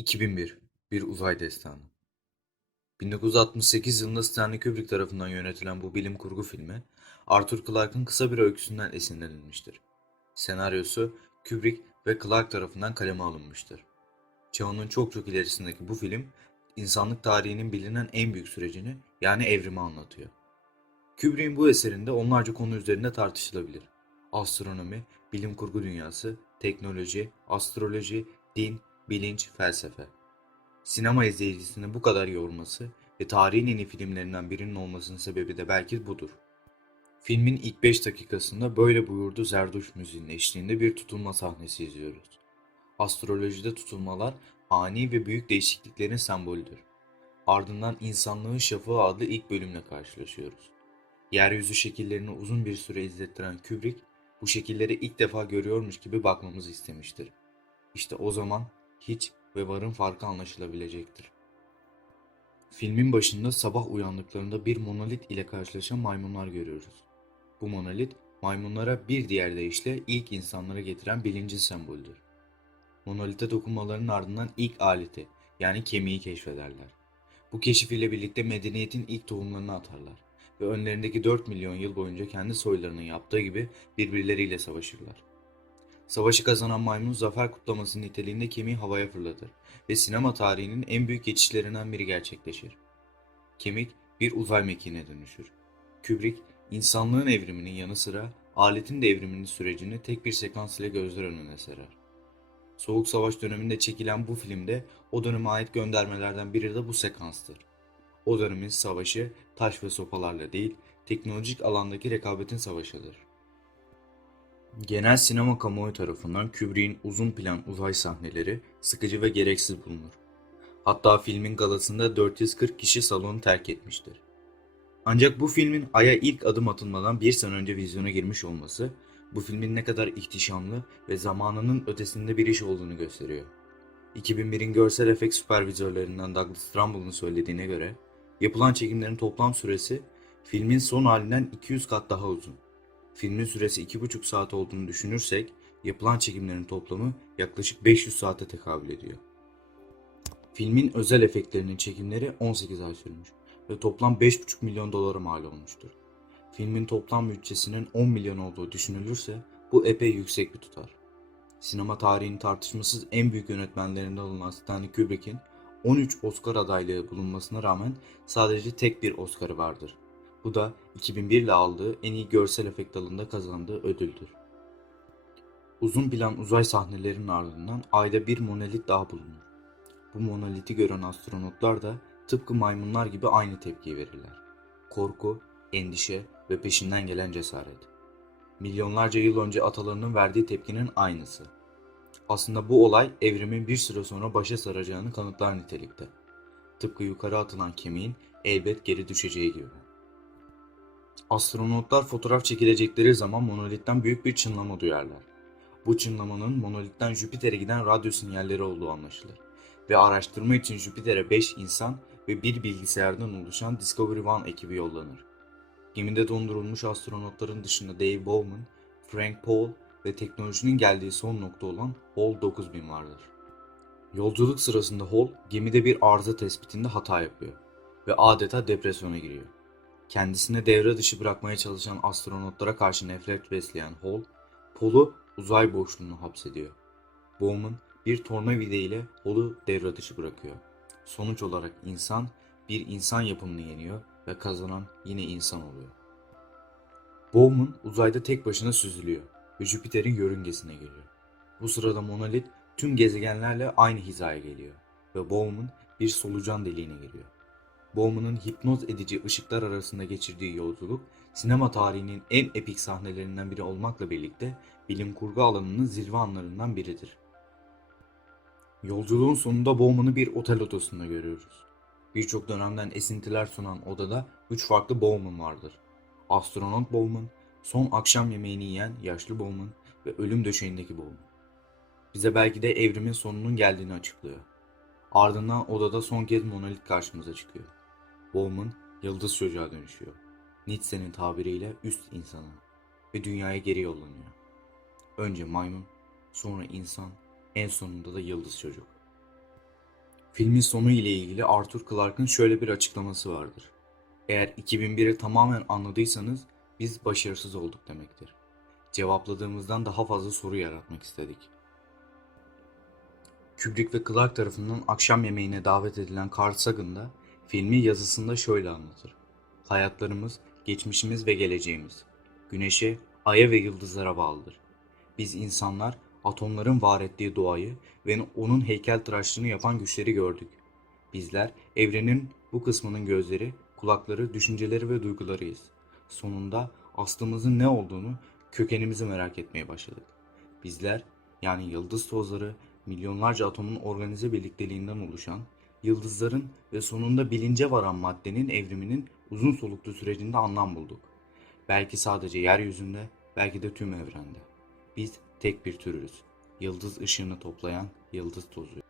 2001 Bir Uzay Destanı 1968 yılında Stanley Kubrick tarafından yönetilen bu bilim kurgu filmi, Arthur Clarke'ın kısa bir öyküsünden esinlenilmiştir. Senaryosu Kubrick ve Clarke tarafından kaleme alınmıştır. Çağının çok çok ilerisindeki bu film, insanlık tarihinin bilinen en büyük sürecini yani evrimi anlatıyor. Kubrick'in bu eserinde onlarca konu üzerinde tartışılabilir. Astronomi, bilim kurgu dünyası, teknoloji, astroloji, din, bilinç, felsefe. Sinema izleyicisini bu kadar yorması ve tarihin en iyi filmlerinden birinin olmasının sebebi de belki budur. Filmin ilk 5 dakikasında böyle buyurdu Zerduş müziğinin eşliğinde bir tutulma sahnesi izliyoruz. Astrolojide tutulmalar ani ve büyük değişikliklerin sembolüdür. Ardından İnsanlığın Şafağı adlı ilk bölümle karşılaşıyoruz. Yeryüzü şekillerini uzun bir süre izlettiren Kubrick, bu şekilleri ilk defa görüyormuş gibi bakmamızı istemiştir. İşte o zaman hiç ve varın farkı anlaşılabilecektir. Filmin başında sabah uyandıklarında bir monolit ile karşılaşan maymunlar görüyoruz. Bu monolit maymunlara bir diğer deyişle ilk insanlara getiren bilincin sembolüdür. Monolite dokunmalarının ardından ilk aleti yani kemiği keşfederler. Bu keşif ile birlikte medeniyetin ilk tohumlarını atarlar ve önlerindeki 4 milyon yıl boyunca kendi soylarının yaptığı gibi birbirleriyle savaşırlar. Savaşı kazanan maymun zafer kutlaması niteliğinde kemiği havaya fırlatır ve sinema tarihinin en büyük geçişlerinden biri gerçekleşir. Kemik bir uzay mekiğine dönüşür. Kubrick, insanlığın evriminin yanı sıra aletin de evriminin sürecini tek bir sekans ile gözler önüne serer. Soğuk Savaş döneminde çekilen bu filmde o döneme ait göndermelerden biri de bu sekanstır. O dönemin savaşı taş ve sopalarla değil, teknolojik alandaki rekabetin savaşıdır. Genel sinema kamuoyu tarafından Kubrick'in uzun plan uzay sahneleri sıkıcı ve gereksiz bulunur. Hatta filmin galasında 440 kişi salonu terk etmiştir. Ancak bu filmin Ay'a ilk adım atılmadan bir sene önce vizyona girmiş olması, bu filmin ne kadar ihtişamlı ve zamanının ötesinde bir iş olduğunu gösteriyor. 2001'in görsel efekt süpervizörlerinden Douglas Trumbull'un söylediğine göre, yapılan çekimlerin toplam süresi filmin son halinden 200 kat daha uzun. Filmin süresi 2,5 saat olduğunu düşünürsek yapılan çekimlerin toplamı yaklaşık 500 saate tekabül ediyor. Filmin özel efektlerinin çekimleri 18 ay sürmüş ve toplam 5,5 milyon dolara mal olmuştur. Filmin toplam bütçesinin 10 milyon olduğu düşünülürse bu epey yüksek bir tutar. Sinema tarihinin tartışmasız en büyük yönetmenlerinden olan Stanley Kubrick'in 13 Oscar adaylığı bulunmasına rağmen sadece tek bir Oscar'ı vardır. Bu da 2001 ile aldığı en iyi görsel efekt dalında kazandığı ödüldür. Uzun plan uzay sahnelerinin ardından ayda bir monolit daha bulunur. Bu monoliti gören astronotlar da tıpkı maymunlar gibi aynı tepkiyi verirler. Korku, endişe ve peşinden gelen cesaret. Milyonlarca yıl önce atalarının verdiği tepkinin aynısı. Aslında bu olay evrimin bir süre sonra başa saracağını kanıtlar nitelikte. Tıpkı yukarı atılan kemiğin elbet geri düşeceği gibi. Astronotlar fotoğraf çekilecekleri zaman monolitten büyük bir çınlama duyarlar. Bu çınlamanın monolitten Jüpiter'e giden radyo sinyalleri olduğu anlaşılır. Ve araştırma için Jüpiter'e 5 insan ve bir bilgisayardan oluşan Discovery One ekibi yollanır. Gemide dondurulmuş astronotların dışında Dave Bowman, Frank Paul ve teknolojinin geldiği son nokta olan Hall 9000 vardır. Yolculuk sırasında Hall gemide bir arıza tespitinde hata yapıyor ve adeta depresyona giriyor. Kendisini devre dışı bırakmaya çalışan astronotlara karşı nefret besleyen Hall, Paul'u uzay boşluğuna hapsediyor. Bowman bir tornavida ile Hall'u devre dışı bırakıyor. Sonuç olarak insan bir insan yapımını yeniyor ve kazanan yine insan oluyor. Bowman uzayda tek başına süzülüyor ve Jüpiter'in yörüngesine geliyor. Bu sırada monolit tüm gezegenlerle aynı hizaya geliyor ve Bowman bir solucan deliğine giriyor. Bowman'ın hipnoz edici ışıklar arasında geçirdiği yolculuk, sinema tarihinin en epik sahnelerinden biri olmakla birlikte bilim kurgu alanının zirve anlarından biridir. Yolculuğun sonunda Bowman'ı bir otel odasında görüyoruz. Birçok dönemden esintiler sunan odada 3 farklı Bowman vardır. Astronot Bowman, son akşam yemeğini yiyen yaşlı Bowman ve ölüm döşeğindeki Bowman. Bize belki de evrimin sonunun geldiğini açıklıyor. Ardından odada son kez monolit karşımıza çıkıyor. Bowman yıldız çocuğa dönüşüyor. Nietzsche'nin tabiriyle üst insana ve dünyaya geri yollanıyor. Önce maymun, sonra insan, en sonunda da yıldız çocuk. Filmin sonu ile ilgili Arthur Clarke'ın şöyle bir açıklaması vardır. Eğer 2001'i tamamen anladıysanız biz başarısız olduk demektir. Cevapladığımızdan daha fazla soru yaratmak istedik. Kubrick ve Clarke tarafından akşam yemeğine davet edilen Carl Sagan da filmi yazısında şöyle anlatır. Hayatlarımız, geçmişimiz ve geleceğimiz. Güneşe, aya ve yıldızlara bağlıdır. Biz insanlar atomların var ettiği doğayı ve onun heykeltıraşlığını yapan güçleri gördük. Bizler evrenin bu kısmının gözleri, kulakları, düşünceleri ve duygularıyız. Sonunda aslımızın ne olduğunu, kökenimizi merak etmeye başladık. Bizler yani yıldız tozları milyonlarca atomun organize birlikteliğinden oluşan, yıldızların ve sonunda bilince varan maddenin evriminin uzun soluklu sürecinde anlam bulduk. Belki sadece yeryüzünde, belki de tüm evrende. Biz tek bir türüz. Yıldız ışığını toplayan yıldız tozu.